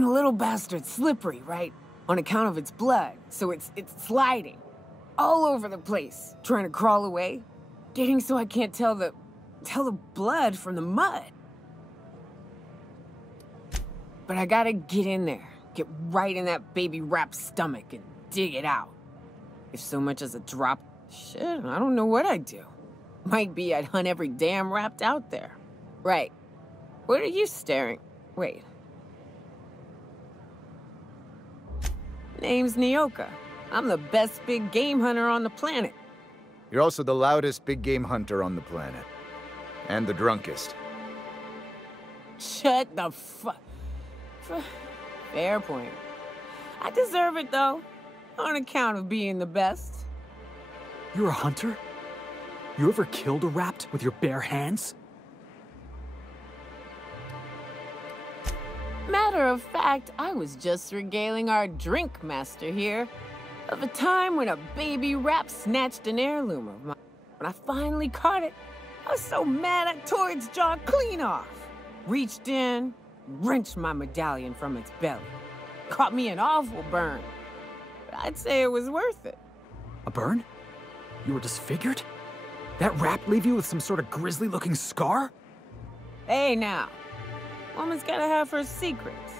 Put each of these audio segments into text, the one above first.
And the little bastard's slippery, right? On account of its blood, so it's sliding all over the place, trying to crawl away, getting so I can't tell the blood from the mud. But I gotta get in there, get right in that baby rap's stomach and dig it out. If so much as a drop, shit, I don't know what I'd do. Might be I'd hunt every damn rapt out there. Right. What are you staring? Wait. Name's Nyoka. I'm the best big game hunter on the planet. You're also the loudest big game hunter on the planet. And the drunkest. Shut the fuck. Fair point. I deserve it, though. On account of being the best. You're a hunter? You ever killed a rapt with your bare hands? Matter of fact, I was just regaling our drink master here of a time when a baby rap snatched an heirloom of mine. When I finally caught it, I was so mad I tore its jaw clean off. Reached in, wrenched my medallion from its belly. Caught me an awful burn. But I'd say it was worth it. A burn? You were disfigured? That rap leave you with some sort of grisly-looking scar? Hey now, woman's gotta have her secrets.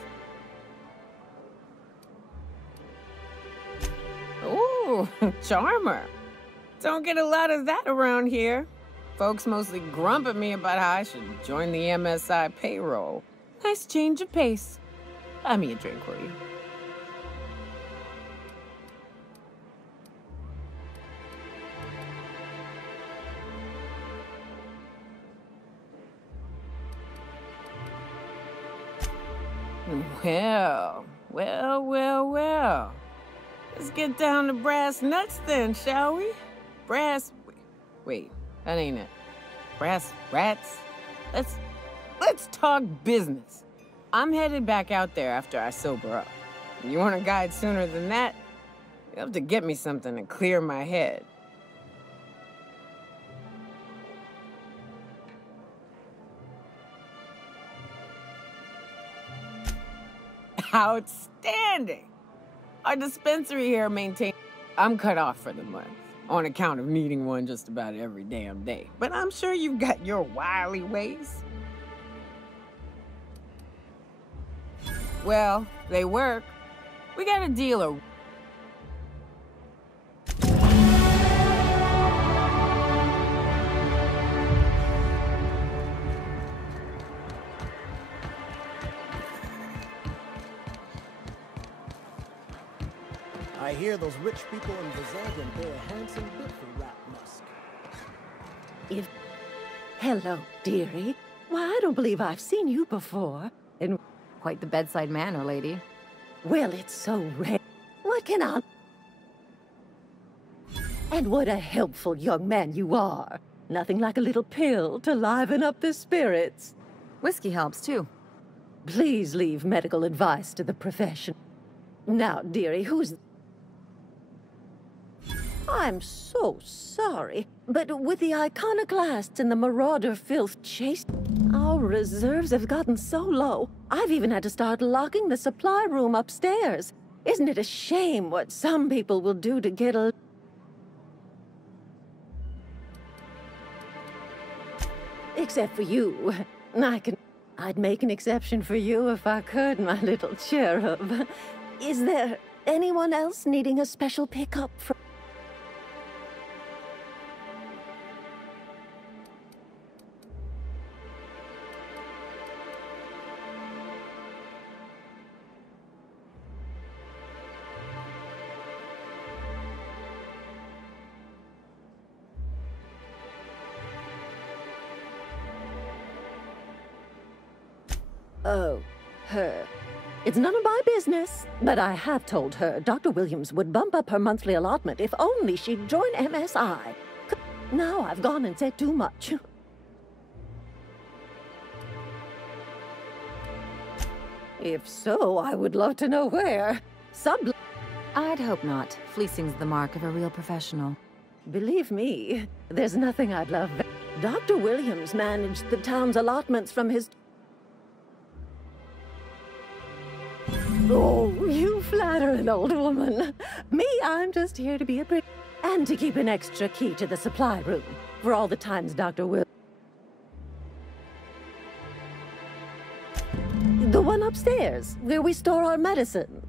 Ooh, charmer. Don't get a lot of that around here. Folks mostly grump at me about how I should join the MSI payroll. Nice change of pace. Buy me a drink, will you? Well. Let's get down to brass nuts then, shall we? Wait, that ain't it. Brass rats? Let's talk business. I'm headed back out there after I sober up. You want a guide sooner than that? You have to get me something to clear my head. Outstanding! Our dispensary here maintains... I'm cut off for the month, on account of needing one just about every damn day. But I'm sure you've got your wily ways. Well, they work. We got a dealer. I hear those rich people in Vizag pay a handsome bit for rat musk. Hello, dearie. Why, I don't believe I've seen you before. And Quite the bedside manner, lady. well, it's so rare. What can I... And what a helpful young man you are. Nothing like a little pill to liven up the spirits. Whiskey helps, too. Please leave medical advice to the profession. Now, dearie, who's... I'm so sorry, but with the iconoclasts and the marauder filth chased, our reserves have gotten so low, I've even had to start locking the supply room upstairs. Isn't it a shame what some people will do to get a... Except for you. I'd make an exception for you if I could, my little cherub. Is there anyone else needing a special pickup from... Oh, her. It's none of my business, but I have told her Dr. Williams would bump up her monthly allotment if only she'd join MSI. Now I've gone and said too much. If so, I would love to know where. I'd hope not. Fleecing's the mark of a real professional. Believe me, there's nothing I'd love. Dr. Williams managed the town's allotments from his... Oh, you flatter an old woman. Me, I'm just here to be a pretty... And to keep an extra key to the supply room. For all the times Dr. Will... The one upstairs, where we store our medicine.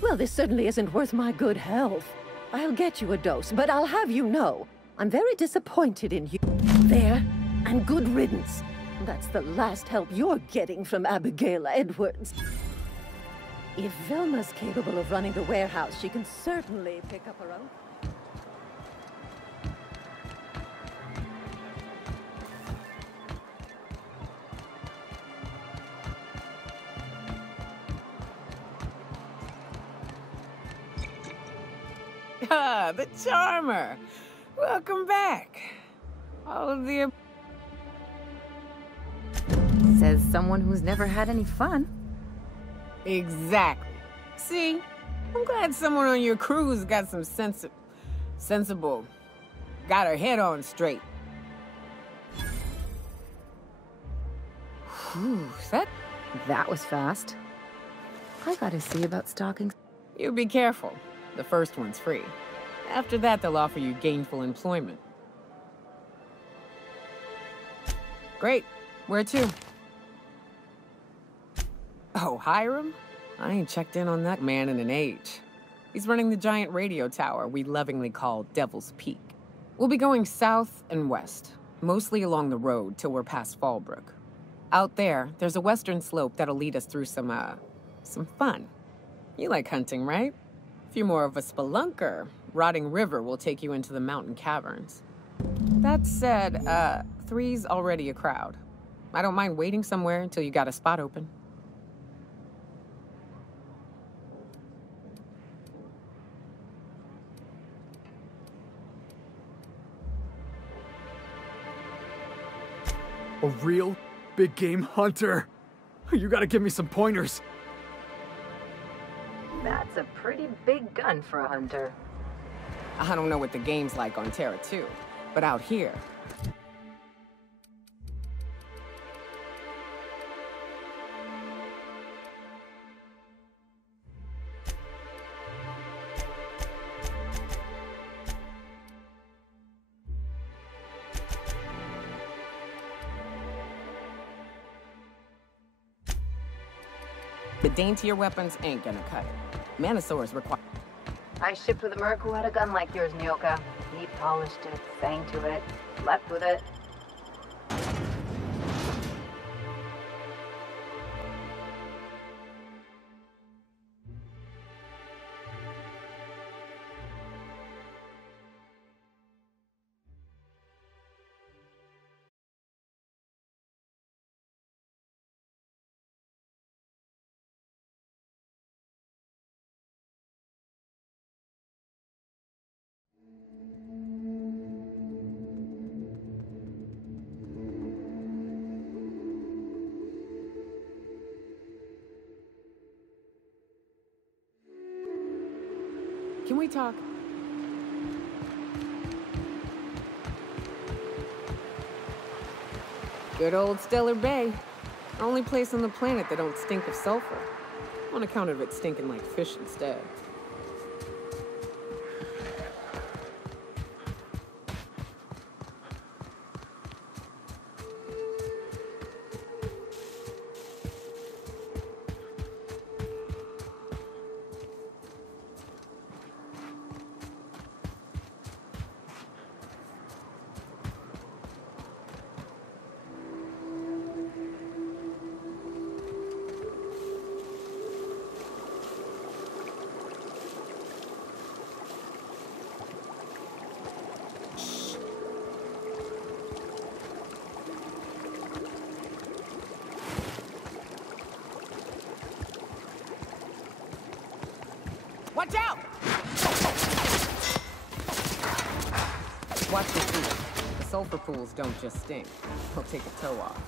Well, this certainly isn't worth my good health. I'll get you a dose, but I'll have you know, I'm very disappointed in you. There, and good riddance. That's the last help you're getting from Abigail Edwards. If Velma's capable of running the warehouse, she can certainly pick up her own. Ah, the Charmer! Welcome back. All of the... Says someone who's never had any fun. Exactly. See? I'm glad someone on your crew's got some sensible... Got her head on straight. Whew, that was fast. I gotta see about stalking. You be careful. The first one's free. After that, they'll offer you gainful employment. Great. Where to? Oh, Hiram? I ain't checked in on that man in an age. He's running the giant radio tower we lovingly call Devil's Peak. We'll be going south and west, mostly along the road till we're past Fallbrook. Out there, there's a western slope that'll lead us through some fun. You like hunting, right? If you're more of a spelunker, Rotting River will take you into the mountain caverns. That said, 3's already a crowd. I don't mind waiting somewhere until you got a spot open. A real big game hunter. You gotta give me some pointers. That's a pretty big gun for a hunter. I don't know what the game's like on Terra 2, but out here... The daintier weapons ain't gonna cut it. Manosaurs require... I shipped with a merc who had a gun like yours, Nyoka. He polished it, sang to it, slept with it. Can we talk? Good old Stellar Bay. Only place on the planet that don't stink of sulfur. On account of it stinking like fish instead. Watch out! Watch your feet. The sulfur pools don't just stink. They'll take a toe off.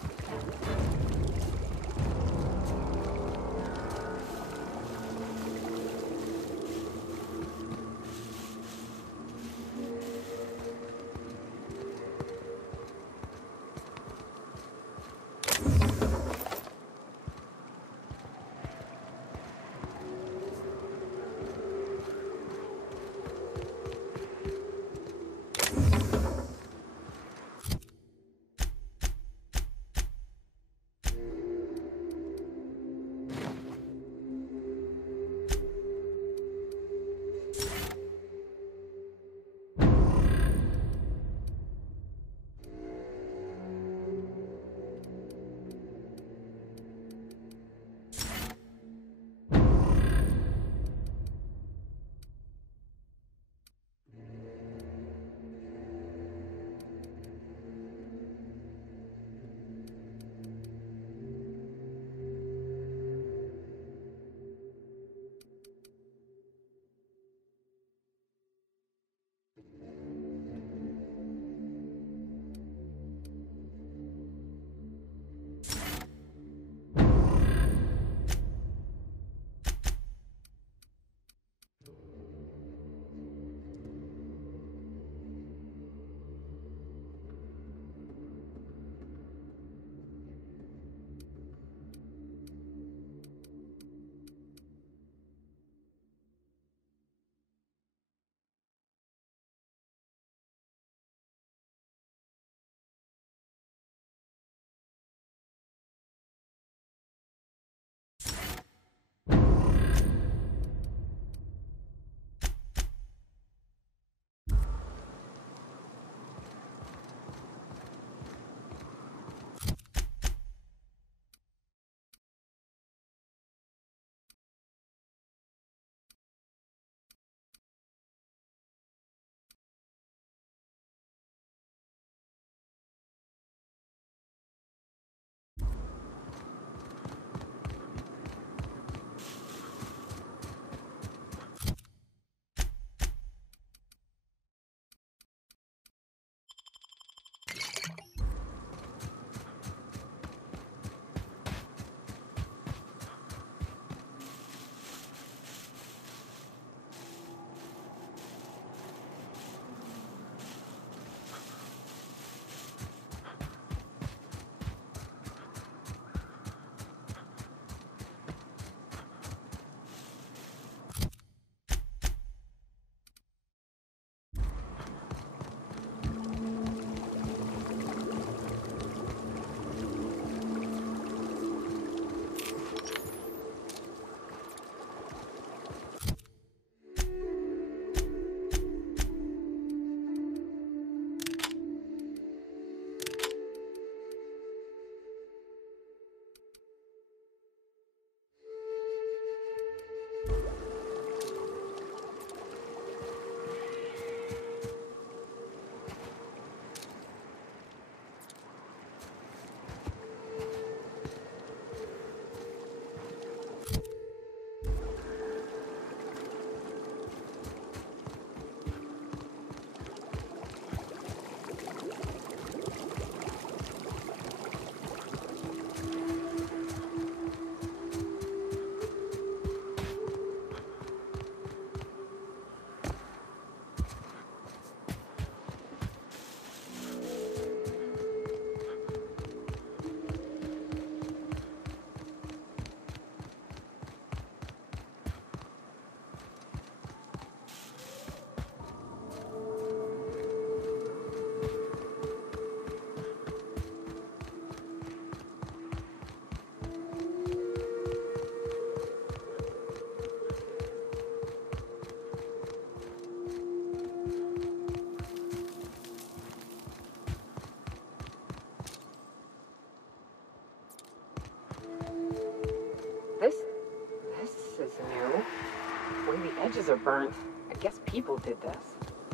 Edges are burnt. I guess people did this,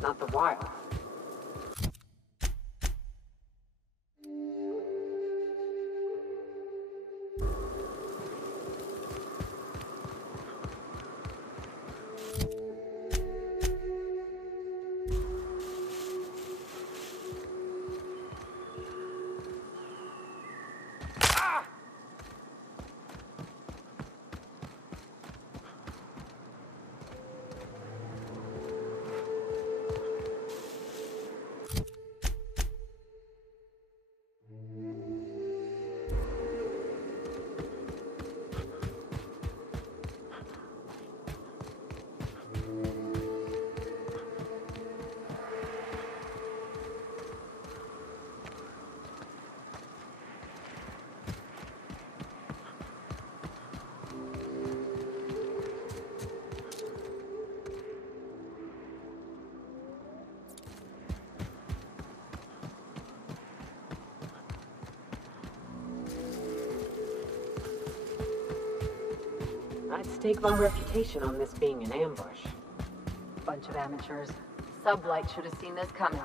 not the wild. I'd stake my reputation on this being an ambush. Bunch of amateurs. Sublight should have seen this coming.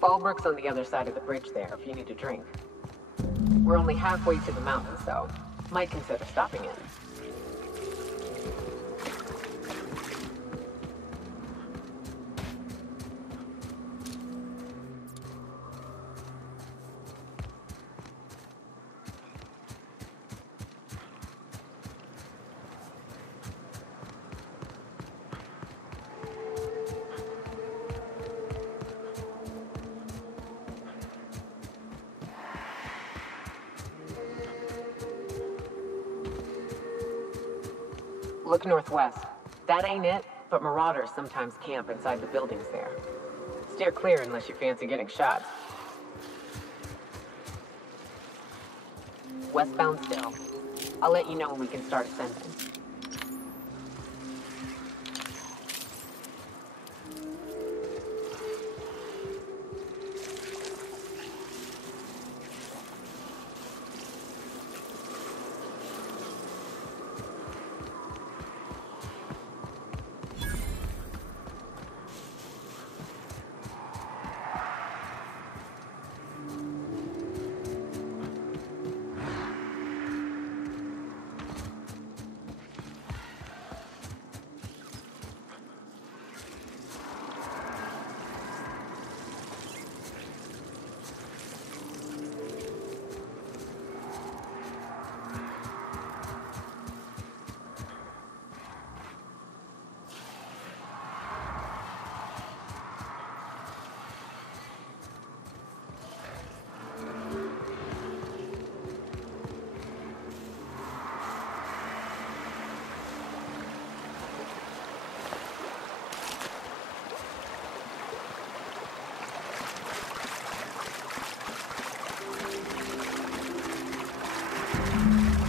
Fallbrook's on the other side of the bridge there if you need a drink. We're only halfway to the mountain, so might consider stopping in. Look northwest. That ain't it, but marauders sometimes camp inside the buildings there. Steer clear unless you fancy getting shot. Westbound still. I'll let you know when we can start ascending.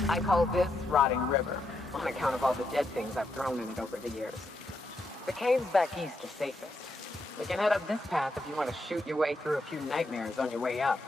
I call this Rotting River, on account of all the dead things I've thrown in it over the years. The caves back east are safest. We can head up this path if you want to shoot your way through a few nightmares on your way up.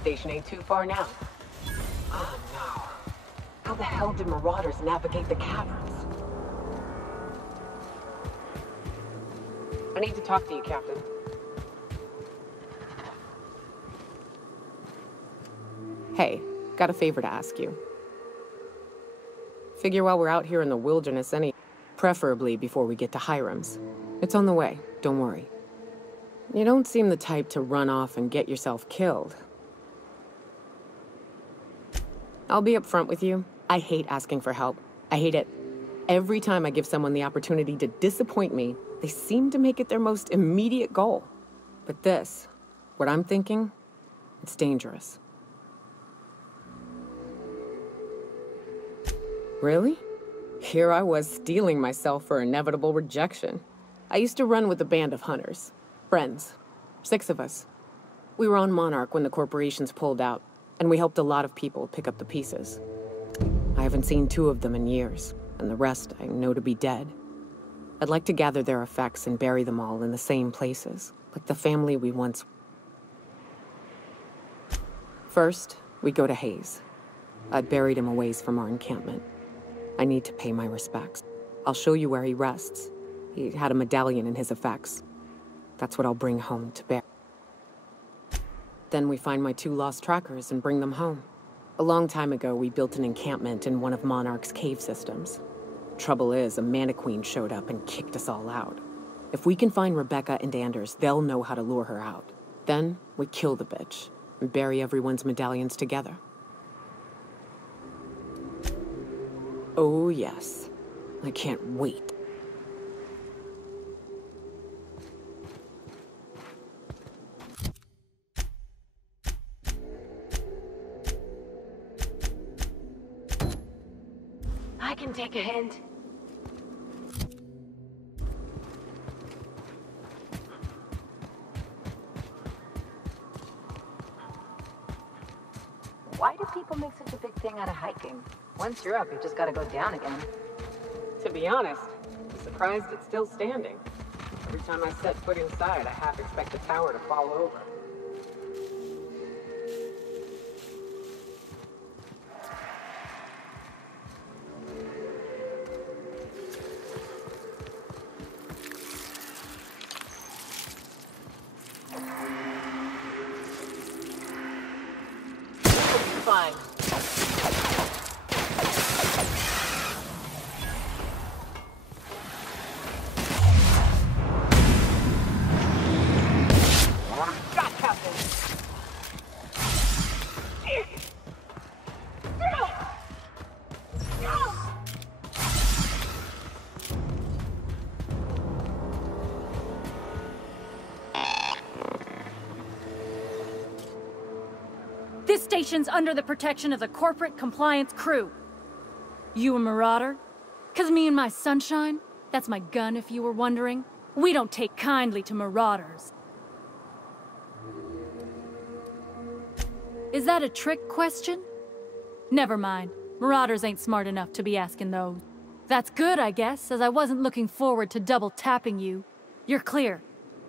station ain't too far now. Oh no. How the hell did marauders navigate the caverns? I need to talk to you, Captain. Hey, got a favor to ask you. Figure while we're out here in the wilderness preferably before we get to Hiram's. It's on the way, don't worry. You don't seem the type to run off and get yourself killed. I'll be upfront with you. I hate asking for help. I hate it. Every time I give someone the opportunity to disappoint me, they seem to make it their most immediate goal. But this, what I'm thinking, it's dangerous. Really? Here I was steeling myself for inevitable rejection. I used to run with a band of hunters. Friends. 6 of us. We were on Monarch when the corporations pulled out, and we helped a lot of people pick up the pieces. I haven't seen 2 of them in years, and the rest I know to be dead. I'd like to gather their effects and bury them all in the same places, like the family we once... First, we go to Hayes. I buried him a ways from our encampment. I need to pay my respects. I'll show you where he rests. He had a medallion in his effects. That's what I'll bring home to bear. Then we find my 2 lost trackers and bring them home. A long time ago, we built an encampment in one of Monarch's cave systems. Trouble is, a Mantiqueen showed up and kicked us all out. If we can find Rebecca and Anders, they'll know how to lure her out. Then, we kill the bitch and bury everyone's medallions together. Oh, yes. I can't wait. I can take a hint. Why do people make such a big thing out of hiking? Once you're up, you just gotta go down again. To be honest, I'm surprised it's still standing. Every time I set foot inside, I half expect the tower to fall over. Fine. Got Captain. This station's under the protection of the corporate compliance crew. You a marauder? 'Cause me and my sunshine, that's my gun if you were wondering, we don't take kindly to marauders. Is that a trick question? Never mind. Marauders ain't smart enough to be asking those. That's good, I guess, as I wasn't looking forward to double tapping you. You're clear,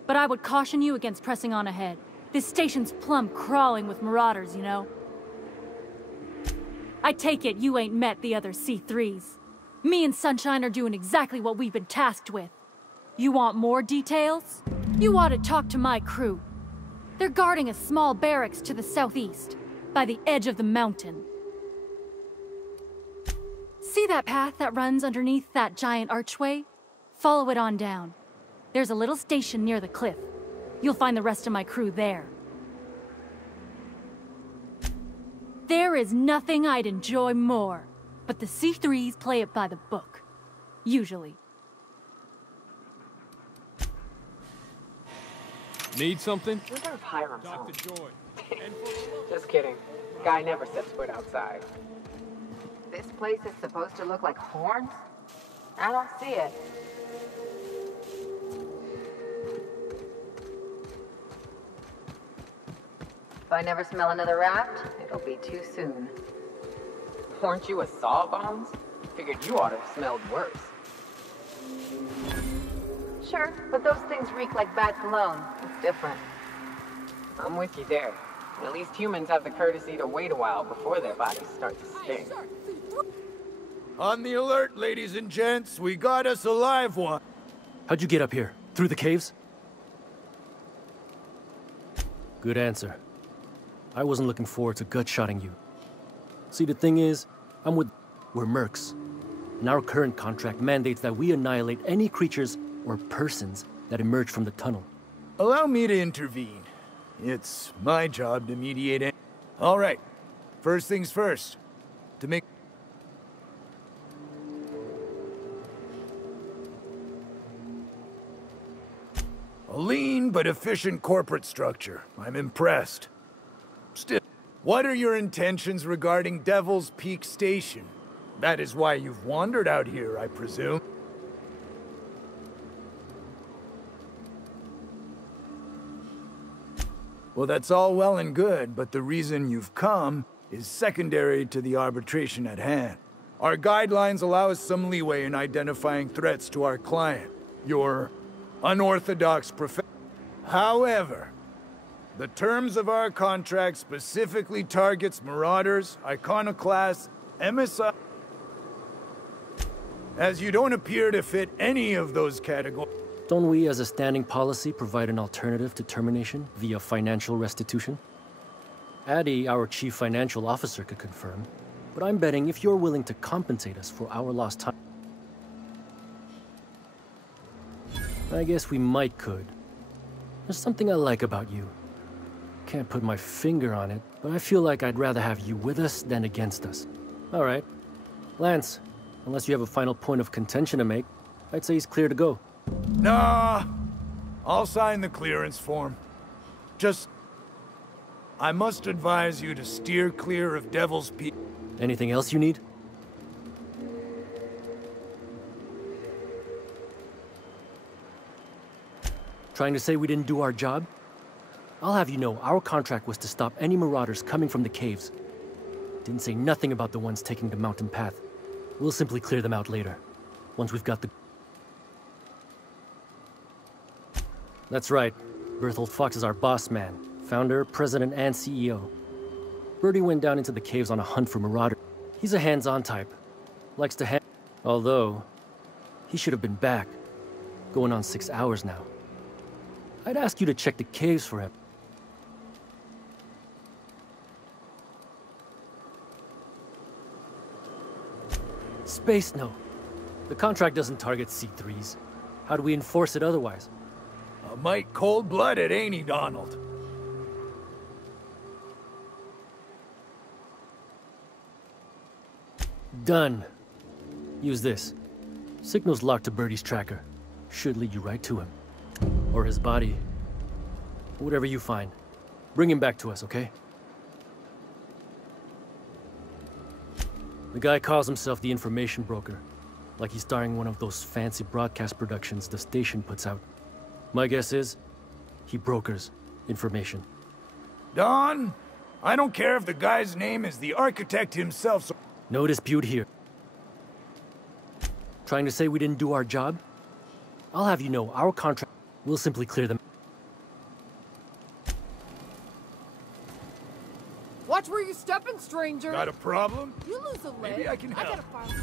but I would caution you against pressing on ahead. This station's plumb crawling with marauders, you know. I take it you ain't met the other C3s. Me and Sunshine are doing exactly what we've been tasked with. You want more details? You ought to talk to my crew. They're guarding a small barracks to the southeast, by the edge of the mountain. See that path that runs underneath that giant archway? Follow it on down. There's a little station near the cliff. You'll find the rest of my crew there. There is nothing I'd enjoy more, but the C3s play it by the book. Usually. Need something? Wonder if Hiram's home. Dr. Joy. Just kidding. Guy never sets foot outside. This place is supposed to look like horns? I don't see it. If I never smell another raft, it'll be too soon. Weren't you a sawbones? Figured you ought to have smelled worse. Sure, but those things reek like bad cologne. It's different. I'm with you there. At least humans have the courtesy to wait a while before their bodies start to sting. On the alert, ladies and gents. We got us a live one. How'd you get up here? Through the caves? Good answer. I wasn't looking forward to gut-shotting you. See, the thing is, we're mercs. And our current contract mandates that we annihilate any creatures or persons that emerge from the tunnel. Allow me to intervene. It's my job to mediate. All right. First things first. To make... a lean but efficient corporate structure. I'm impressed. Still, what are your intentions regarding Devil's Peak Station? That is why you've wandered out here, I presume. Well, that's all well and good, but the reason you've come is secondary to the arbitration at hand. Our guidelines allow us some leeway in identifying threats to our client, your unorthodox profession. However, the terms of our contract specifically targets marauders, iconoclasts, MSI... as you don't appear to fit any of those categories. Don't we, as a standing policy, provide an alternative to termination via financial restitution? Addie, our chief financial officer, could confirm, but I'm betting if you're willing to compensate us for our lost time... I guess we could. There's something I like about you. Can't put my finger on it, but I feel like I'd rather have you with us than against us. All right. Lance, unless you have a final point of contention to make, I'd say he's clear to go. Nah, I'll sign the clearance form. Just, I must advise you to steer clear of Devil's Peak. Anything else you need? Trying to say we didn't do our job? I'll have you know, our contract was to stop any marauders coming from the caves. Didn't say nothing about the ones taking the mountain path. We'll simply clear them out later, once we've got the... That's right. Berthold Fox is our boss man. Founder, president, and CEO. Birdie went down into the caves on a hunt for marauders. He's a hands-on type. Likes to hand... Although, he should have been back. Going on 6 hours now. I'd ask you to check the caves for him. Space, no. The contract doesn't target C3s. How do we enforce it otherwise? A mite cold-blooded, ain't he, Donald? Done. Use this. Signal's locked to Birdie's tracker. Should lead you right to him. Or his body. Whatever you find. Bring him back to us, okay? The guy calls himself the information broker. Like he's starring one of those fancy broadcast productions the station puts out. My guess is, he brokers information. Don, I don't care if the guy's name is the architect himself, so... No dispute here. Trying to say we didn't do our job? I'll have you know, our contract... We'll simply clear them. Watch where you're stepping, stranger! Got a problem? You lose a leg. Maybe I can help. I got a problem.